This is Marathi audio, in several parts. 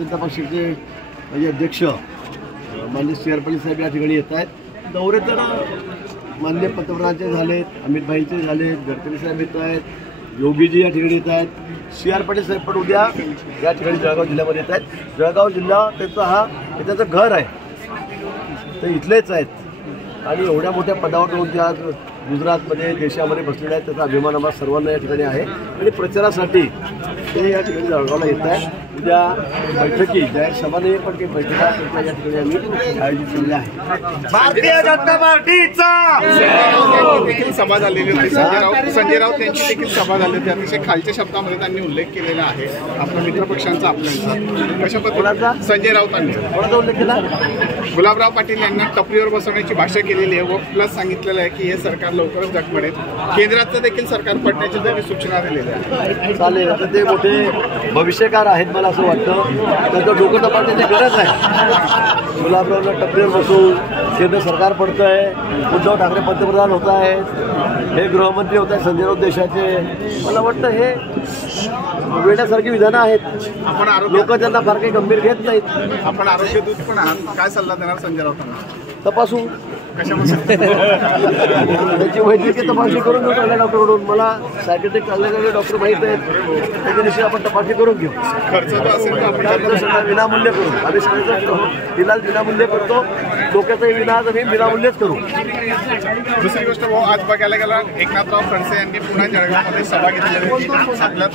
भारतीय जनता पक्षाचे माझे अध्यक्ष माननीय सी.आर. पाटील साहेब या ठिकाणी येत आहेत। दौरे तर माननीय पंतप्रधानांचे झालेत, अमित भाईंचे झालेत, गडकरी साहेब येत आहेत, योगीजी या ठिकाणी येत आहेत, सी.आर. पाटील साहेब पण उद्या या ठिकाणी जळगाव जिल्ह्यामध्ये येत आहेत। जळगाव जिल्हा त्याचं घर आहे, ते इथलेच आहेत आणि एवढ्या मोठ्या पदावर येऊन त्या गुजरातमध्ये देशामध्ये बसलेले आहेत, त्याचा अभिमान आम्हाला सर्वांना या ठिकाणी आहे आणि प्रचारासाठी ते या ठिकाणी जळगावला येत आहेत। उद्या बैठकी जाहीर सभा नाही पण काही बैठका या ठिकाणी आम्ही आयोजित केलेल्या आहे। भारतीय जनता पार्टीचा देखील सभा झालेली होती, संजय राऊत यांची देखील सभा झाली होती। अतिशय खालच्या शब्दामध्ये त्यांनी उल्लेख केलेला आहे आपल्या मित्रपक्षांचा, आपल्याचा कशा पद्धतीचा संजय राऊतांनी कोणाचा उल्लेख केला? गुलाबराव पाटील यांना टपरीवर बसवण्याची भाषा केलेली आहे व प्लस सांगितलेलं आहे की हे सरकार लवकरच डगमगेल, केंद्राचं देखील सरकार पडण्याची त्यांनी सूचना दिलेली आहे। चालेल, आता ते मोठे भविष्यकार आहेत, मला असं वाटतं त्यांचं डोकं तपासण्याची गरज आहे। गुलाबरावला टपरीवर बसून केंद्र सरकार पडतं आहे, उद्धव ठाकरे पंतप्रधान होत आहेत, हे गृहमंत्री होत आहेत संजय राऊत देशाचे। मला वाटतं हे वेड्यासारखी विधानं आहेत, लोक त्यांना फार काही गंभीर घेत नाहीत। आपण आरोग्यदूत पण आहात, काय सल्ला देणार संजय राऊतांना? तपासू कशामध्ये त्याची वैद्यकीय तपासणी करून घेऊ चालल्या डॉक्टरकडून। मला सायकेट्रिक चाललेले डॉक्टर माहीत आहेत, त्याच्याविषयी आपण तपासणी करून घेऊ। खर्च तर असेल तर आपण सगळं विनामूल्य करू, आम्ही सगळ्याचा इलाज विनामूल्य करतो, डोक्याचाही विनाज आम्ही विनामूल्यच करू। दुसरी गोष्ट भाऊ, आज बघायला गेला एकनाथराव खडसे यांनी पुन्हा जळगावमध्ये सभा घेतलेली होती, आपल्या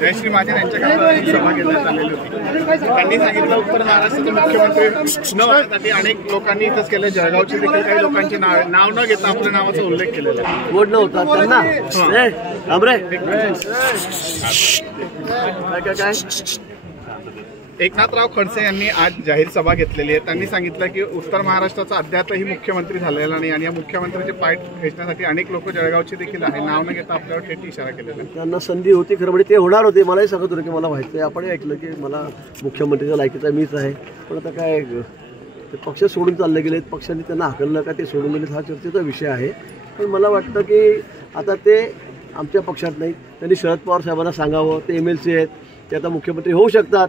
जयश्री महाजन यांच्याकडे सभा घेण्यात आलेली होती। त्यांनी सांगितलं उत्तर महाराष्ट्राचे मुख्यमंत्री न होण्यासाठी अनेक लोकांनी इथंच केलं, जळगावचे देखील काही लोकांची नाव न घेता आपल्या नावाचा उल्लेख केलेला आहे। वोट नव्हता त्यांना काय एकनाथराव खडसे यांनी आज जाहीर सभा घेतलेली आहे। त्यांनी सांगितलं की उत्तर महाराष्ट्राचा अद्यापही मुख्यमंत्री झालेला नाही आणि या मुख्यमंत्र्याचे पाय खेचण्यासाठी अनेक लोक जळगावचे देखील आहे, नाव न घेता आपल्यावर थेट इशारा केलेला आहे। त्यांना संधी होती खरं म्हणजे ते होणार होते, मलाही सांगत होते की मला व्हायचं आहे। आपण ऐकलं की मला मुख्यमंत्रीच्या लायकीचा मीच आहे, पण आता काय ते पक्ष सोडून चालले गेलेत, पक्षांनी त्यांना हाकललं का ते सोडून गेलेत हा चर्चेचा विषय आहे। पण मला वाटतं की आता ते आमच्या पक्षात नाही, त्यांनी शरद पवार साहेबांना सांगावं, ते MLC आहेत, ते आता मुख्यमंत्री होऊ शकतात।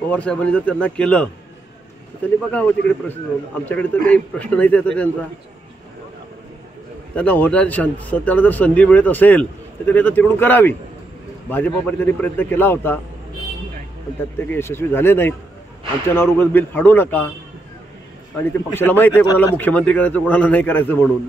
पवार साहेबांनी जर त्यांना केलं तर त्यांनी बघावं तिकडे प्रश्न, आमच्याकडे तर काही प्रश्न नाहीच येतं त्यांचा। त्यांना होणारी त्याला जर संधी मिळत असेल तर त्यांनी आता तिकडून करावी। भाजपमध्ये त्यांनी प्रयत्न केला होता पण त्यात ते काही यशस्वी झाले नाहीत। आमच्या नावावर उगाच बिल फाडू नका, आणि ते पक्षाला माहिती आहे कोणाला मुख्यमंत्री करायचं कोणाला नाही करायचं म्हणून।